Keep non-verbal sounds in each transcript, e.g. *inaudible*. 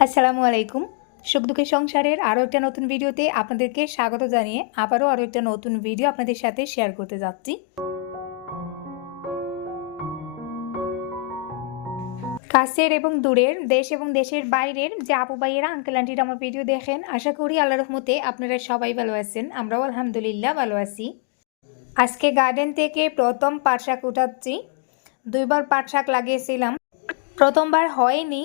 আসসালামু আলাইকুম। সুখ দুঃখের সংসারের আরও একটা নতুন ভিডিওতে আপনাদেরকে স্বাগত জানিয়ে আবারও আরও একটা নতুন ভিডিও আপনাদের সাথে শেয়ার করতে যাচ্ছি। কাছের এবং দূরের, দেশ এবং দেশের বাইরের যে আপু ভাইয়েরা আঙ্কেল আন্টির আমার ভিডিও দেখেন, আশা করি আল্লাহ রহমতে আপনারা সবাই ভালো আছেন, আমরাও আলহামদুলিল্লাহ ভালো আছি। আজকে গার্ডেন থেকে প্রথম পাট শাক উঠাচ্ছি। দুইবার পাট শাক লাগিয়েছিলাম। প্রথমবার হয়নি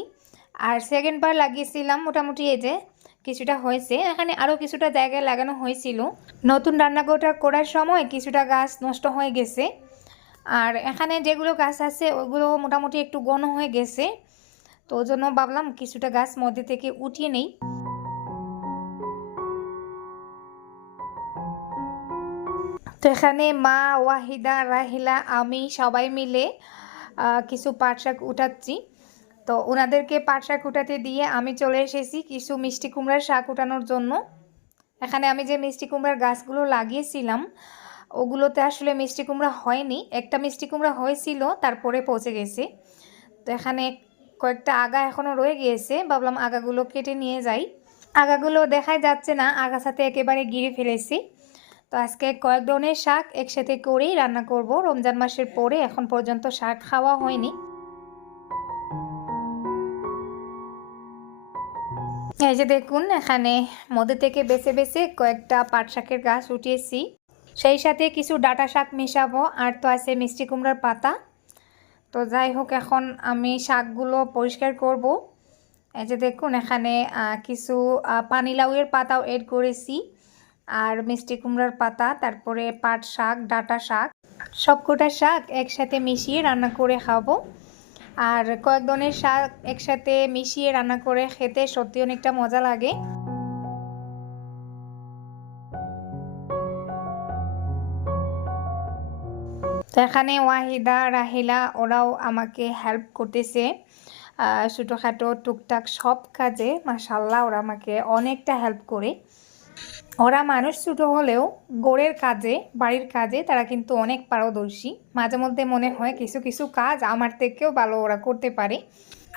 আর সেকেন্ড সেকেন্ডবার লাগিয়েছিলাম মোটামুটি এই যে কিছুটা হয়েছে। এখানে আরও কিছুটা জায়গায় লাগানো হয়েছিল। নতুন রান্নাঘরটা করার সময় কিছুটা গাছ নষ্ট হয়ে গেছে। আর এখানে যেগুলো গাছ আছে, ওগুলো মোটামুটি একটু ঘন হয়ে গেছে। তো ওই জন্য ভাবলাম কিছুটা গাছ মধ্যে থেকে উঠিয়ে নেই। তো এখানে মা, ওয়াহিদা, রাহিলা, আমি সবাই মিলে কিছু পাট শাক উঠাচ্ছি। তো ওনাদেরকে পাট শাক উঠাতে দিয়ে আমি চলে এসেছি কিছু মিষ্টি কুমড়ার শাক উঠানোর জন্য। এখানে আমি যে মিষ্টি কুমড়ার গাছগুলো লাগিয়েছিলাম, ওগুলোতে আসলে মিষ্টি কুমড়া হয়নি। একটা মিষ্টি কুমড়া হয়েছিল, তারপরে পচে গেছে। তো এখানে কয়েকটা আগা এখনও রয়ে গিয়েছে, ভাবলাম আগাগুলো কেটে নিয়ে যাই। আগাগুলো দেখাই যাচ্ছে না, আগাছাতে একেবারে গিরে ফেলেছি। তো আজকে কয়েক ধরনের শাক একসাথে করেই রান্না করব। রমজান মাসের পরে এখন পর্যন্ত শাক খাওয়া হয়নি। এই যে দেখুন, এখানে মধ্যে থেকে বেছে বেছে কয়েকটা পাট শাকের গাছ উঠিয়েছি। সেই সাথে কিছু ডাটা শাক মেশাবো, আর তো আছে মিষ্টি কুমড়ার পাতা। তো যাই হোক, এখন আমি শাকগুলো পরিষ্কার করব। এই যে দেখুন, এখানে কিছু পানিলাউয়ের পাতাও এড করেছি। আর মিষ্টি কুমড়ার পাতা, তারপরে পাট শাক, ডাটা শাক, সবকটা শাক একসাথে মিশিয়ে রান্না করে খাব। আর কয়েক ধরনের শাক একসাথে মিশিয়ে রান্না করে খেতে সত্যি অনেকটা মজা লাগে। তো এখানে ওয়াহিদা, রাহিলা ওরাও আমাকে হেল্প করতেছে। ছোটোখাটো টুকটাক সব কাজে মাসাল্লাহ ওরা আমাকে অনেকটা হেল্প করে। ওরা মানুষ ছোটো হলেও গোড়ের কাজে, বাড়ির কাজে তারা কিন্তু অনেক পারদর্শী। মাঝে মধ্যে মনে হয় কিছু কিছু কাজ আমার থেকেও ভালো ওরা করতে পারে।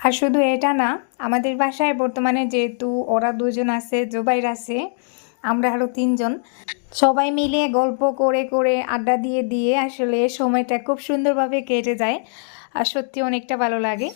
আর শুধু এটা না, আমাদের বাসায় বর্তমানে যেহেতু ওরা দুজন আছে, জুবাইর আছে, আমরা আরও তিনজন, সবাই মিলে গল্প করে করে আড্ডা দিয়ে দিয়ে আসলে সময়টা খুব সুন্দরভাবে কেটে যায়। আর সত্যি অনেকটা ভালো লাগে।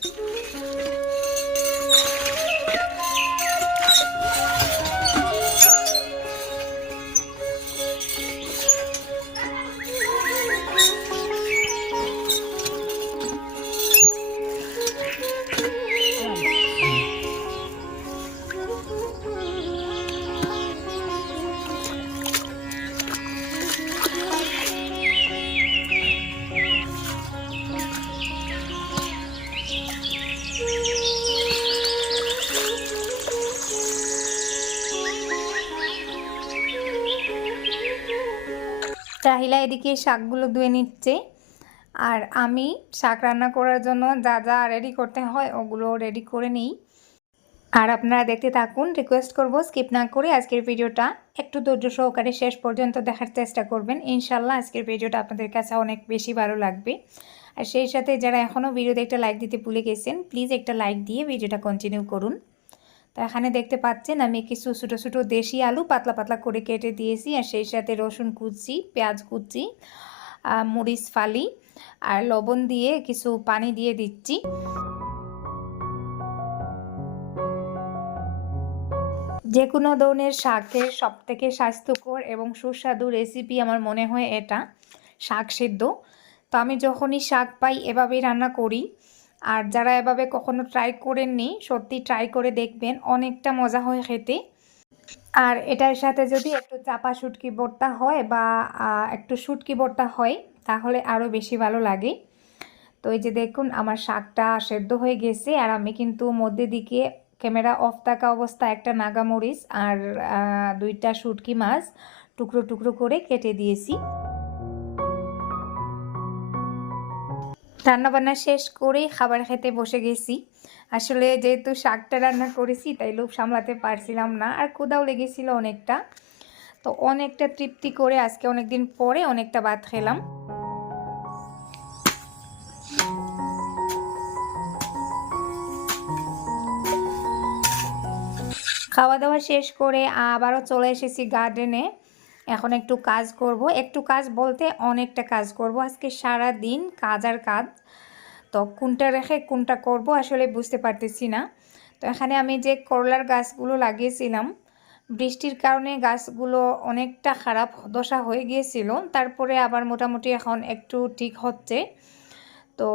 রাহিলা এদিকে শাকগুলো ধুয়ে নিচ্ছে। আর আমি শাক রান্না করার জন্য যা যা রেডি করতে হয় ওগুলো রেডি করে নিই। আর আপনারা দেখতে থাকুন রিকোয়েস্ট করব স্কিপ না করে আজকের ভিডিওটা একটু ধৈর্য সহকারে শেষ পর্যন্ত দেখার চেষ্টা করবেন। ইনশাল্লাহ আজকের ভিডিওটা আপনাদের কাছে অনেক বেশি ভালো লাগবে। আর সেই সাথে যারা এখনও ভিডিওতে একটা লাইক দিতে ভুলে গেছেন প্লিজ একটা লাইক দিয়ে ভিডিওটা কন্টিনিউ করুন। এখানে দেখতে পাচ্ছেন, আমি কিছু ছোটো ছোটো দেশি আলু পাতলা পাতলা করে কেটে দিয়েছি। আর সেই সাথে রসুন কুচি, পেঁয়াজ কুচি মরিচ ফালি আর লবণ দিয়ে কিছু পানি দিয়ে দিচ্ছি। যে কোনো ধরনের শাকের সব থেকে স্বাস্থ্যকর এবং সুস্বাদু রেসিপি আমার মনে হয় এটা, শাক সেদ্ধ। তো আমি যখনই শাক পাই, এভাবেই রান্না করি। আর যারা এভাবে কখনো ট্রাই করেননি, সত্যি ট্রাই করে দেখবেন, অনেকটা মজা হয় খেতে। আর এটার সাথে যদি একটু চাপা শুটকি ভর্তা হয় বা একটু শুটকি ভর্তা হয়, তাহলে আরও বেশি ভালো লাগে। তো এই যে দেখুন, আমার শাকটা সেদ্ধ হয়ে গেছে, আর আমি কিন্তু মধ্যে দিকে ক্যামেরা অফ থাকা অবস্থা একটা নাগামরিচ আর দুইটা শুটকি মাছ টুকরো টুকরো করে কেটে দিয়েছি। রান্নাবান্না শেষ করেই খাবার খেতে বসে গেছি। আসলে যেহেতু শাকটা রান্না করেছি, তাই লোভ সামলাতে পারছিলাম না, আর কোদাও লেগেছিল অনেকটা। তো অনেকটা তৃপ্তি করে আজকে অনেকদিন পরে অনেকটা ভাত খেলাম। খাওয়া দাওয়া শেষ করে আবারও চলে এসেছি গার্ডেনে। এখন একটু কাজ করব। একটু কাজ বলতে অনেকটা কাজ করব। আজকে সারা দিন কাজ আর কাজ। তো কোনটা রেখে কোনটা করব আসলে বুঝতে পারতেছি না। তো এখানে আমি যে করলার গাছগুলো লাগিয়েছিলাম, বৃষ্টির কারণে গাছগুলো অনেকটা খারাপ দশা হয়ে গিয়েছিল। তারপরে আবার মোটামুটি এখন একটু ঠিক হচ্ছে। তো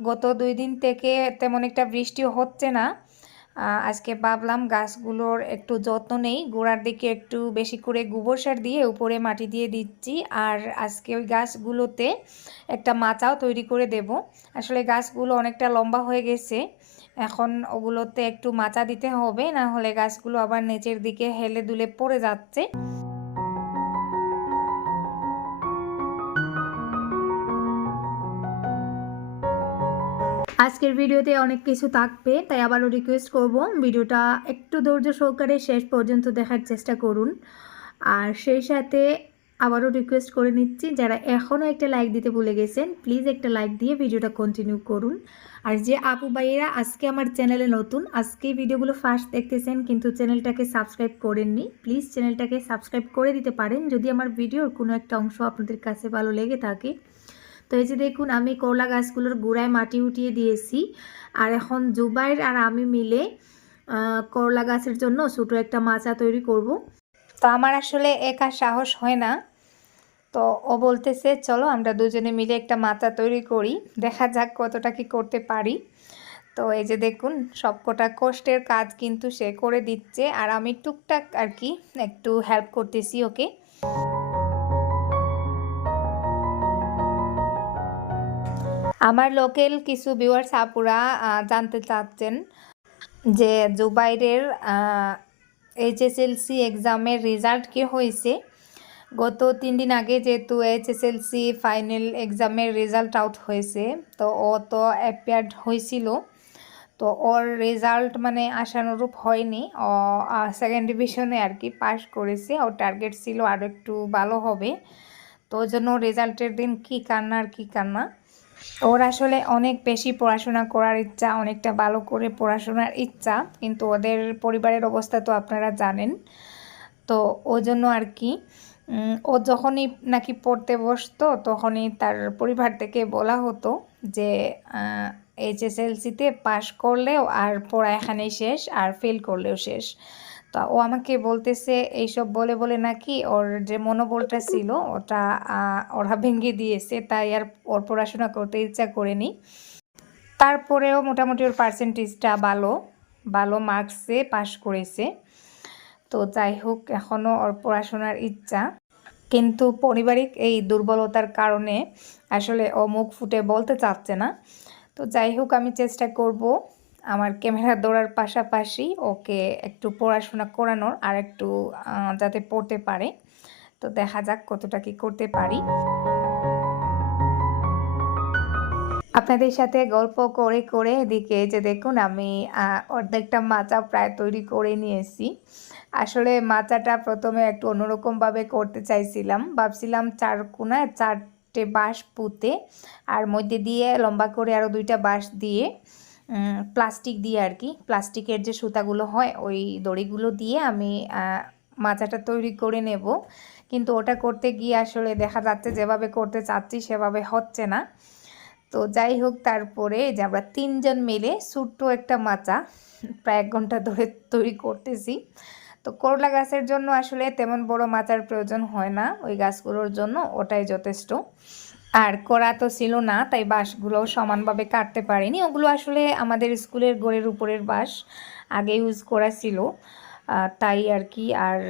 গত দুই দিন থেকে তেমন একটা বৃষ্টিও হচ্ছে না। আজকে ভাবলাম গাছগুলোর একটু যত্ন নেই, গোড়ার দিকে একটু বেশি করে গোবর সার দিয়ে উপরে মাটি দিয়ে দিচ্ছি। আর আজকে ওই গাছগুলোতে একটা মাচাও তৈরি করে দেব। আসলে গাছগুলো অনেকটা লম্বা হয়ে গেছে, এখন ওগুলোতে একটু মাচা দিতে হবে, না হলে গাছগুলো আবার নিচের দিকে হেলে দুলে পড়ে যাচ্ছে। আজকের ভিডিওতে অনেক কিছু থাকবে, তাই আবারও রিকোয়েস্ট করব ভিডিওটা একটু ধৈর্য সহকারে শেষ পর্যন্ত দেখার চেষ্টা করুন। আর সেই সাথে আবারও রিকোয়েস্ট করে নিচ্ছি, যারা এখনও একটা লাইক দিতে ভুলে গেছেন প্লিজ একটা লাইক দিয়ে ভিডিওটা কন্টিনিউ করুন। আর যে আপু ভাইয়েরা আজকে আমার চ্যানেলে নতুন, আজকে ভিডিওগুলো ফার্স্ট দেখতেছেন কিন্তু চ্যানেলটাকে সাবস্ক্রাইব করেননি প্লিজ চ্যানেলটাকে সাবস্ক্রাইব করে দিতে পারেন। যদি আমার ভিডিওর কোনো একটা অংশ আপনাদের কাছে ভালো লেগে থাকে তো এই যে দেখুন, আমি করলা গাছগুলোর গোড়ায় মাটি উঠিয়ে দিয়েছি। আর এখন জুবাইর আর আমি মিলে করলা গাছের জন্য ছোটো একটা মাচা তৈরি করব। তো আমার আসলে একা সাহস হয় না। তো ও বলতেছে, চলো আমরা দুজনে মিলে একটা মাচা তৈরি করি, দেখা যাক কতটা কি করতে পারি। তো এই যে দেখুন, সবকটা কষ্টের কাজ কিন্তু সে করে দিচ্ছে। আর আমি টুকটাক আর কি একটু হেল্প করতেছি ওকে। আমার লোকেল কিছু ভিউয়ার্স আপুরা জানতে চাচ্ছেন যে জুবাইরের এইচএসএলসি এক্সামের রেজাল্ট কি হয়েছে? গত তিন দিন আগে যেহেতু এইচএসএলসি ফাইনাল এক্সামের রেজাল্ট আউট হয়েছে, তো ও তো অ্যাপিয়ার্ড হয়েছিল। তো ওর রেজাল্ট মানে আশানুরূপ হয়নি। ও সেকেন্ড ডিভিশনে আর কি পাশ করেছে। ওর টার্গেট ছিল আরও একটু ভালো হবে। তো জন্য রেজাল্টের দিন কী কান্না আর কী কান্না? ওর আসলে অনেক বেশি পড়াশোনা করার ইচ্ছা, অনেকটা ভালো করে পড়াশোনার ইচ্ছা, কিন্তু ওদের পরিবারের অবস্থা তো আপনারা জানেন। তো ওই জন্য আর কি ও যখনই নাকি পড়তে বসতো, তখনই তার পরিবার থেকে বলা হতো যে এইচএসএলসিতে পাশ করলেও আর পড়া এখানেই শেষ, আর ফেল করলেও শেষ। তা ও আমাকে বলতেছে, এইসব বলে বলে নাকি ওর যে মনোবলটা ছিল, ওটা ওরা ভেঙে দিয়েছে, তাই আর ওর পড়াশোনা করতে ইচ্ছা করেনি। তারপরেও মোটামুটি ওর পার্সেন্টেজটা ভালো ভালো মার্কসে পাশ করেছে। তো যাই হোক এখনও ওর পড়াশোনার ইচ্ছা। কিন্তু পারিবারিক এই দুর্বলতার কারণে আসলে ও মুখ ফুটে বলতে চাচ্ছে না। তো যাই হোক, আমি চেষ্টা করব আমার ক্যামেরা দৌড়ার পাশাপাশি ওকে একটু পড়াশোনা করানোর আর একটু যাতে পড়তে পারে। তো দেখা যাক কতটা কি করতে পারি। আপনাদের সাথে গল্প করে করে এদিকে যে দেখুন আমি অর্ধেকটা মাচা প্রায় তৈরি করে নিয়েছি। আসলে মাচাটা প্রথমে একটু অন্যরকমভাবে করতে চাইছিলাম। ভাবছিলাম চার কোনায় চারটে বাঁশ পুঁতে, আর মধ্যে দিয়ে লম্বা করে আরও দুইটা বাঁশ দিয়ে প্লাস্টিক দিয়ে আর কি প্লাস্টিকের যে সুতাগুলো হয়, ওই দড়িগুলো দিয়ে আমি মাচাটা তৈরি করে নেব। কিন্তু ওটা করতে গিয়ে আসলে দেখা যাচ্ছে যেভাবে করতে চাচ্ছি সেভাবে হচ্ছে না। তো যাই হোক, তারপরে যে আমরা তিনজন মিলে ছোট্ট একটা মাচা, প্রায় এক ঘণ্টা ধরে তৈরি করতেছি। তো করলা গাছের জন্য আসলে তেমন বড় মাচার প্রয়োজন হয় না। ওই গাছগুলোর জন্য ওটাই যথেষ্ট। আর করা তো ছিল না, তাই বাঁশগুলোও সমানভাবে কাটতে পারিনি। ওগুলো আসলে আমাদের স্কুলের গোড়ের উপরের বাঁশ, আগে ইউজ করা ছিল। তাই আর কি, আর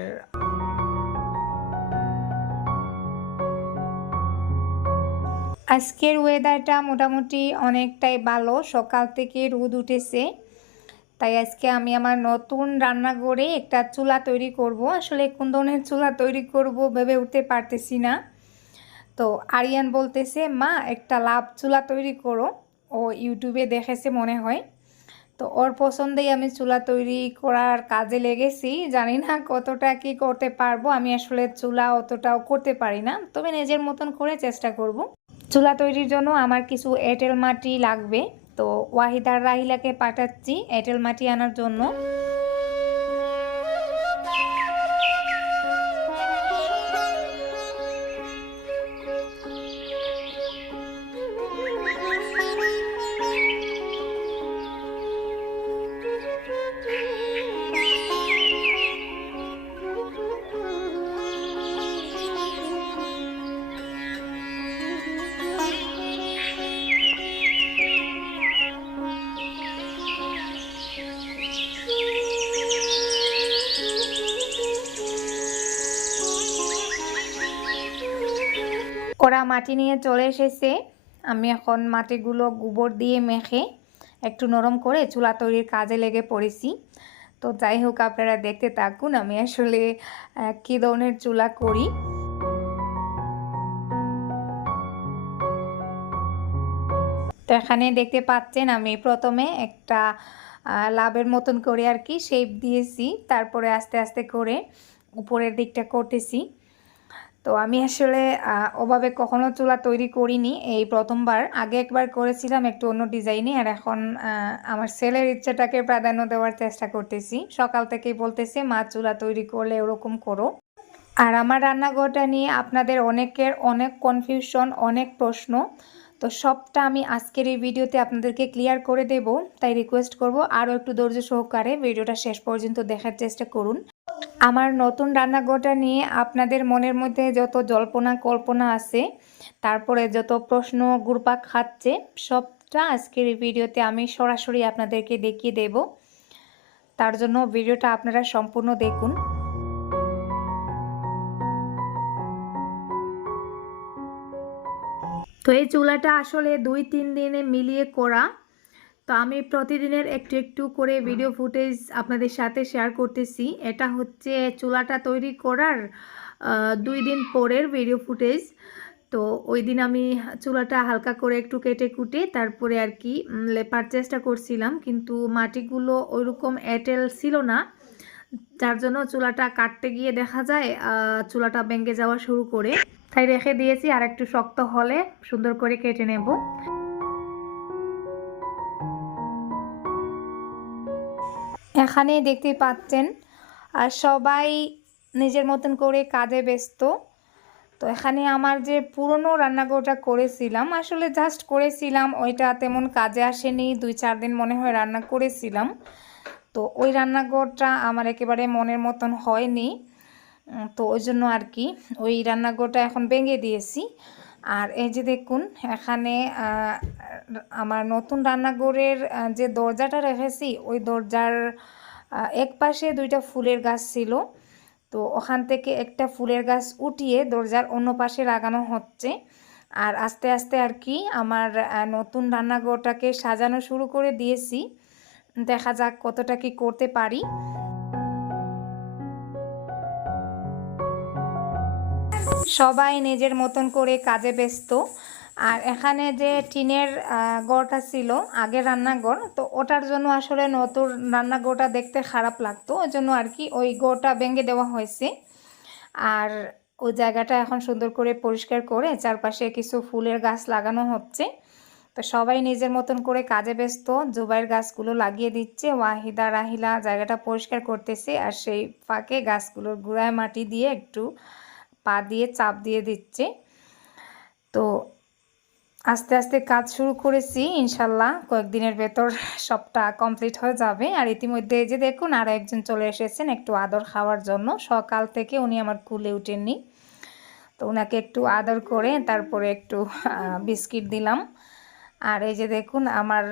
আজকের ওয়েদারটা মোটামুটি অনেকটাই ভালো। সকাল থেকে রোদ উঠেছে। তাই আজকে আমি আমার নতুন রান্নাঘরে একটা চুলা তৈরি করব। আসলে কোন ধরনের চুলা তৈরি করব ভেবে উঠতে পারতেছি না। তো আরিয়ান বলতেছে, মা, একটা লাভ চুলা তৈরি করো। ও ইউটিউবে দেখেছে মনে হয়। তো ওর পছন্দেই আমি চুলা তৈরি করার কাজে লেগেছি। জানি না কতটা কি করতে পারব। আমি আসলে চুলা অতটাও করতে পারি না। তবে নিজের মতন করে চেষ্টা করব। চুলা তৈরির জন্য আমার কিছু এঁটেল মাটি লাগবে। তো ওয়াহিদার রাহিলাকে পাঠাচ্ছি এঁটেল মাটি আনার জন্য। মাটি নিয়ে চলে এসেছে। আমি এখন মাটিগুলো গোবর দিয়ে মেখে একটু নরম করে চুলা তৈরির কাজে লেগে পড়েছি। তো যাই হোক, আপনারা দেখতে থাকুন, আমি আসলে কী ধরনের চুলা করি। তো এখানে দেখতে পাচ্ছেন, আমি প্রথমে একটা লাভের মতন করে আর কি শেপ দিয়েছি। তারপরে আস্তে আস্তে করে উপরের দিকটা করতেছি। তো আমি আসলে ওভাবে কখনো চুলা তৈরি করিনি। এই প্রথমবার। আগে একবার করেছিলাম একটু অন্য ডিজাইনে। আর এখন আমার ছেলের ইচ্ছাটাকে প্রাধান্য দেওয়ার চেষ্টা করতেছি। সকাল থেকেই বলতেছে, মা, চুলা তৈরি করলে ওরকম করো। আর আমার রান্নাঘরটা নিয়ে আপনাদের অনেকের অনেক কনফিউশন অনেক প্রশ্ন। তো সবটা আমি আজকের এই ভিডিওতে আপনাদেরকে ক্লিয়ার করে দেব। তাই রিকোয়েস্ট করব, আরও একটু ধৈর্য সহকারে ভিডিওটা শেষ পর্যন্ত দেখার চেষ্টা করুন। আমার নতুন রান্নাঘরটা নিয়ে আপনাদের মনের মধ্যে যত জল্পনা কল্পনা আছে, তারপরে যত প্রশ্ন ঘুরপাক খাচ্ছে, সবটা আজকের এই ভিডিওতে আমি সরাসরি আপনাদেরকে দেখিয়ে দেব। তার জন্য ভিডিওটা আপনারা সম্পূর্ণ দেখুন। তো এই চুলাটা আসলে দুই তিন দিনে মিলিয়ে করা। তো আমি প্রতিদিনের একটু একটু করে ভিডিও ফুটেজ আপনাদের সাথে শেয়ার করতেছি। এটা হচ্ছে চুলাটা তৈরি করার দুই দিন পরের ভিডিও ফুটেজ তো ওই দিন আমি চুলাটা হালকা করে একটু কেটে কুটে তারপরে আর কি লেপার চেষ্টা করছিলাম। কিন্তু মাটিগুলো ওইরকম এঁটেল ছিল না। যার জন্য চুলাটা কাটতে গিয়ে দেখা যায় চুলাটা ভেঙে যাওয়া শুরু করে। তাই রেখে দিয়েছি আর একটু শক্ত হলে সুন্দর করে কেটে নেব। এখানে দেখতে পাচ্ছেন। আর সবাই নিজের মতন করে কাজে ব্যস্ত। তো এখানে আমার যে পুরনো রান্নাঘরটা করেছিলাম, আসলে জাস্ট করেছিলাম, ওইটা তেমন কাজে আসেনি, দুই চার দিন মনে হয় রান্না করেছিলাম। তো ওই রান্নাঘরটা আমার একেবারে মনের মতন হয়নি। তো ওই জন্য আর কি, ওই রান্নাঘরটা এখন ভেঙে দিয়েছি। আর এই যে দেখুন, এখানে আমার নতুন রান্নাঘরের যে দরজাটা রেখেছি, ওই দরজার এক পাশে দুইটা ফুলের গাছ ছিল। তো ওখান থেকে একটা ফুলের গাছ উঠিয়ে দরজার অন্য পাশে লাগানো হচ্ছে। আর আস্তে আস্তে আর কি আমার নতুন রান্নাঘরটাকে সাজানো শুরু করে দিয়েছি। দেখা যাক কতটা কি করতে পারি। সবাই নিজের মতন করে কাজে ব্যস্ত। আর এখানে যে টিনের গড়টা ছিল, আগের রান্নাঘর, তো ওটার জন্য আসলে নতুন রান্নাঘরটা দেখতে খারাপ লাগতো। ওই জন্য আর কি ওই গড়টা ভেঙে দেওয়া হয়েছে। আর ওই জায়গাটা এখন সুন্দর করে পরিষ্কার করে চারপাশে কিছু ফুলের গাছ লাগানো হচ্ছে। তো সবাই নিজের মতন করে কাজে ব্যস্ত জুবাইয়ের গাছগুলো লাগিয়ে দিচ্ছে, ওয়াহিদা, রাহিলা জায়গাটা পরিষ্কার করতেছে। আর সেই ফাঁকে গাছগুলোর গুঁড়ায় মাটি দিয়ে একটু পা দিয়ে চাপ দিয়ে দিচ্ছে। তো আস্তে আস্তে কাজ শুরু করেছি, ইনশাল্লাহ কয়েকদিনের ভেতর সবটা কমপ্লিট হয়ে যাবে। আর ইতিমধ্যে এই যে দেখুন আরও একজন চলে এসেছেন একটু আদর খাওয়ার জন্য। সকাল থেকে উনি আমার কুলে উঠেননি। তো ওনাকে একটু আদর করে তারপরে একটু বিস্কিট দিলাম। আর এই যে দেখুন, আমার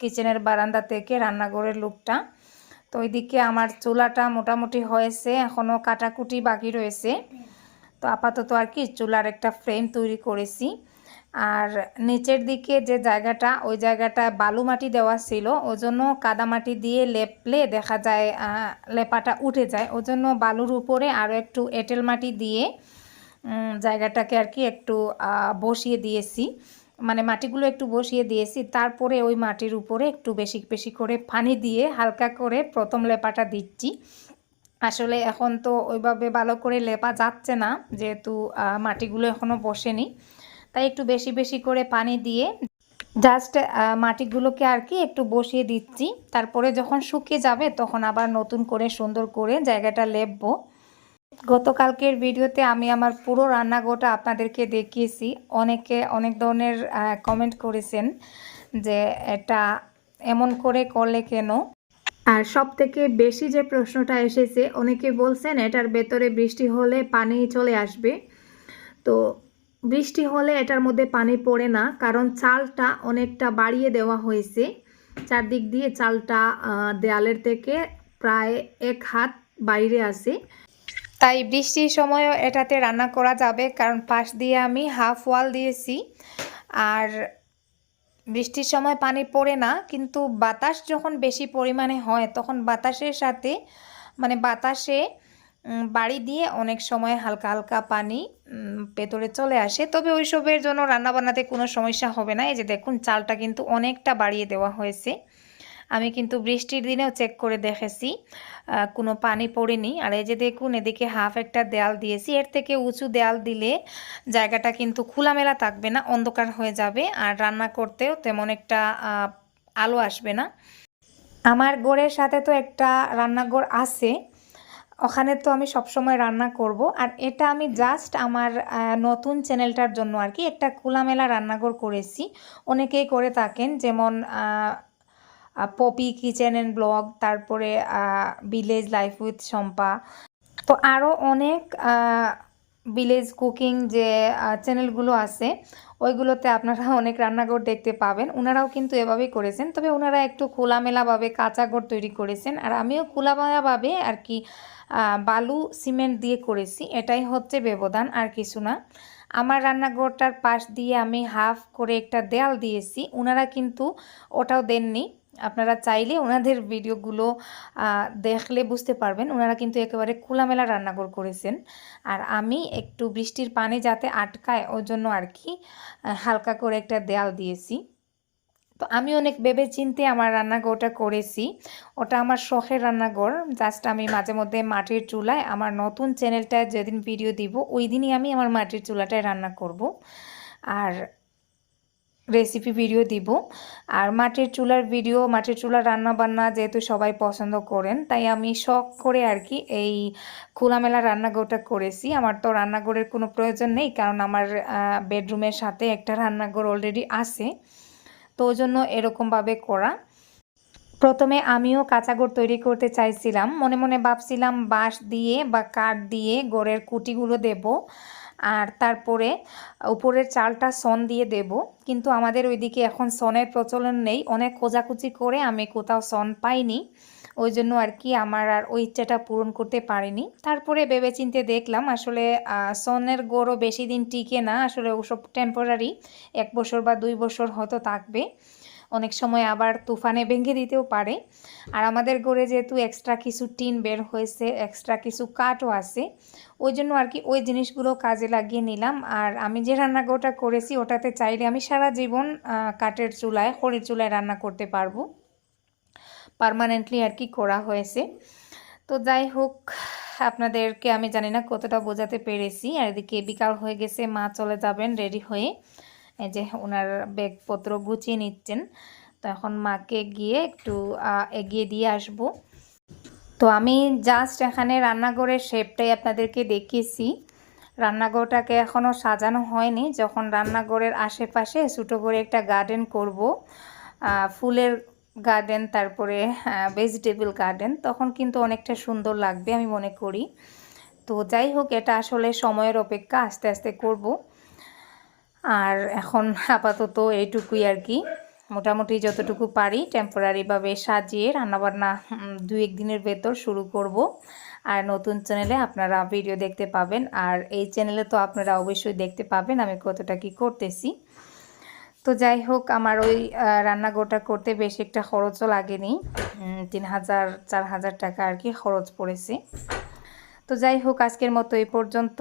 কিচেনের বারান্দা থেকে রান্নাঘরের লুকটা। তো ওইদিকে আমার চুলাটা মোটামুটি হয়েছে এখনও কাটাকুটি বাকি রয়েছে। তো আপাতত আর কি চুলার একটা ফ্রেম তৈরি করেছি। আর নিচের দিকে যে জায়গাটা, ওই জায়গাটায় বালু মাটি দেওয়া ছিল ওই জন্য কাদা মাটি দিয়ে লেপলে দেখা যায় লেপাটা উঠে যায়। ওই জন্য বালুর উপরে আরও একটু এঁটেল মাটি দিয়ে জায়গাটাকে আর কি একটু বসিয়ে দিয়েছি। মানে মাটিগুলো একটু বসিয়ে দিয়েছি। তারপরে ওই মাটির উপরে একটু বেশি বেশি করে পানি দিয়ে হালকা করে প্রথম লেপাটা দিচ্ছি। আসলে এখন তো ওইভাবে ভালো করে লেপা যাচ্ছে না, যেহেতু মাটিগুলো এখনও বসেনি। তাই একটু বেশি বেশি করে পানি দিয়ে জাস্ট মাটিগুলোকে আর কি একটু বসিয়ে দিচ্ছি। তারপরে যখন শুকিয়ে যাবে তখন আবার নতুন করে সুন্দর করে জায়গাটা লেপবো। গতকালকের ভিডিওতে আমি আমার পুরো রান্নাঘরটা আপনাদেরকে দেখিয়েছি। অনেকে অনেক ধরনের কমেন্ট করেছেন যে এটা এমন করে করলে কেন? আর সব থেকে বেশি যে প্রশ্নটা এসেছে, অনেকে বলছেন এটার ভেতরে বৃষ্টি হলে পানি চলে আসবে। তো বৃষ্টি হলে এটার মধ্যে পানি পড়ে না, কারণ চালটা অনেকটা বাড়িয়ে দেওয়া হয়েছে। চারদিক দিয়ে চালটা দেয়ালের থেকে প্রায় এক হাত বাইরে আছে। তাই বৃষ্টির সময়ও এটাতে রান্না করা যাবে, কারণ পাশ দিয়ে আমি হাফ ওয়াল দিয়েছি। আর বৃষ্টির সময় পানি পড়ে না, কিন্তু বাতাস যখন বেশি পরিমাণে হয়, তখন বাতাসের সাথে মানে বাতাসে বাড়ি দিয়ে অনেক সময় হালকা হালকা পানি ভেতরে চলে আসে। তবে ওইসবের জন্য রান্না বান্নাতে কোনো সমস্যা হবে না। এই যে দেখুন, চালটা কিন্তু অনেকটা বাড়িয়ে দেওয়া হয়েছে। আমি কিন্তু বৃষ্টির দিনেও চেক করে দেখেছি কোনো পানি পড়েনি। আর এই যে দেখুন, এদিকে হাফ একটা দেয়াল দিয়েছি, এর থেকে উঁচু দেয়াল দিলে জায়গাটা কিন্তু খোলামেলা থাকবে না, অন্ধকার হয়ে যাবে, আর রান্না করতেও তেমন একটা আলো আসবে না। আমার গোড়ের সাথে তো একটা রান্নাঘর আছে, ওখানে তো আমি সবসময় রান্না করব। আর এটা আমি জাস্ট আমার নতুন চ্যানেলটার জন্য আর কি, একটা খোলামেলা রান্নাঘর করেছি। অনেকেই করে থাকেন, যেমন পপি কিচেন অ্যান্ড ব্লগ, তারপরে ভিলেজ লাইফ উইথ শম্পা। তো আরও অনেক ভিলেজ কুকিং যে চ্যানেলগুলো আছে, ওইগুলোতে আপনারা *laughs* অনেক রান্নাঘর দেখতে পাবেন। ওনারাও কিন্তু এভাবেই করেছেন। তবে ওনারা একটু খোলামেলাভাবে কাঁচা ঘর তৈরি করেছেন। আর আমিও খোলামেলাভাবে আর কি বালু সিমেন্ট দিয়ে করেছি। এটাই হচ্ছে ব্যবধান, আর কিছু না। আমার রান্নাঘরটার পাশ দিয়ে আমি হাফ করে একটা দেয়াল দিয়েছি। ওনারা কিন্তু ওটাও দেননি। আপনারা চাইলে ওনাদের ভিডিওগুলো দেখলে বুঝতে পারবেন। ওনারা কিন্তু একেবারে খোলামেলা রান্নাঘর করেছেন। আর আমি একটু বৃষ্টির পানি যাতে আটকায় ওই জন্য আর কি হালকা করে একটা দেয়াল দিয়েছি। তো আমি অনেক ভেবে চিন্তে আমার রান্নাঘরটা করেছি। ওটা আমার শখের রান্নাঘর। জাস্ট আমি মাঝে মধ্যে মাটির চুলায় আমার নতুন চ্যানেলটায় যেদিন ভিডিও দিব, ওই দিনই আমি আমার মাটির চুলাটায় রান্না করব। আর রেসিপি ভিডিও দিব। আর মাটির চুলার ভিডিও মাটির চুলার রান্না বান্না যেহেতু সবাই পছন্দ করেন, তাই আমি শখ করে আর কি এই খোলামেলা রান্নাঘরটা করেছি। আমার তো রান্নাঘরের কোনো প্রয়োজন নেই, কারণ আমার বেডরুমের সাথে একটা রান্নাঘর অলরেডি আছে। তো জন্য এরকমভাবে করা। প্রথমে আমিও কাঁচাগড় তৈরি করতে চাইছিলাম। মনে মনে ভাবছিলাম বাঁশ দিয়ে বা কাঠ দিয়ে গোড়ের কুটিগুলো দেব। আর তারপরে উপরের চালটা সন দিয়ে দেব। কিন্তু আমাদের ওইদিকে এখন সনের প্রচলন নেই। অনেক খোঁজাখুচি করে আমি কোথাও সন পাইনি। ওই জন্য আর কি আমার আর ওই ইচ্ছাটা পূরণ করতে পারিনি। তারপরে ভেবেচিন্তে দেখলাম আসলে সনের গড়ও বেশি দিন টিকে না। আসলে ওসব টেম্পোরারি এক বছর বা দুই বছর হয়তো থাকবে। অনেক সময় আবার তুফানে ভেঙে দিতেও পারে। আর আমাদের ঘরে যেহেতু এক্সট্রা কিছু টিন বের হয়েছে এক্সট্রা কিছু কাঠও আছে, ওই জন্য আর কি ওই জিনিসগুলো কাজে লাগিয়ে নিলাম। আর আমি যে রান্নাঘরটা করেছি, ওটাতে চাইলে আমি সারা জীবন কাঠের চুলায়, খড়ির চুলায় রান্না করতে পারব। পার্মানেন্টলি আর কি করা হয়েছে। তো যাই হোক, আপনাদেরকে আমি জানি না কতটা বোঝাতে পেরেছি। আর এদিকে বিকাল হয়ে গেছে, মা চলে যাবেন রেডি হয়ে। এই যে ওনার ব্যাগপত্র গুছিয়ে নিচ্ছেন। তো এখন মাকে গিয়ে একটু এগিয়ে দিয়ে আসব। তো আমি জাস্ট এখানে রান্নাঘরের শেপটাই আপনাদেরকে দেখিয়েছি। রান্নাঘরটাকে এখনও সাজানো হয়নি। যখন রান্নাঘরের আশেপাশে ছোটো করে একটা গার্ডেন করব ফুলের গার্ডেন তারপরে ভেজিটেবল গার্ডেন তখন কিন্তু অনেকটা সুন্দর লাগবে আমি মনে করি। তো যাই হোক, এটা আসলে সময়ের অপেক্ষা আস্তে আস্তে করব। আর এখন আপাতত এইটুকুই আর কি মোটামুটি যতটুকু পারি টেম্পোরারিভাবে সাজিয়ে রান্নাবান্না দু এক দিনের ভেতর শুরু করব। আর নতুন চ্যানেলে আপনারা ভিডিও দেখতে পাবেন। আর এই চ্যানেলে তো আপনারা অবশ্যই দেখতে পাবেন আমি কতটা কি করতেছি। তো যাই হোক, আমার ওই রান্নাঘরটা করতে বেশ একটা খরচও লাগেনি। তিন হাজার, চার হাজার টাকা আর কি খরচ পড়েছে। তো যাই হোক, আজকের মতো এই পর্যন্ত।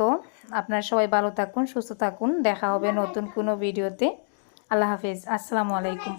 আপনারা সবাই ভালো থাকুন, সুস্থ থাকুন। দেখা হবে নতুন কোনো ভিডিওতে। আল্লাহ হাফিজ। আসসালামু আলাইকুম।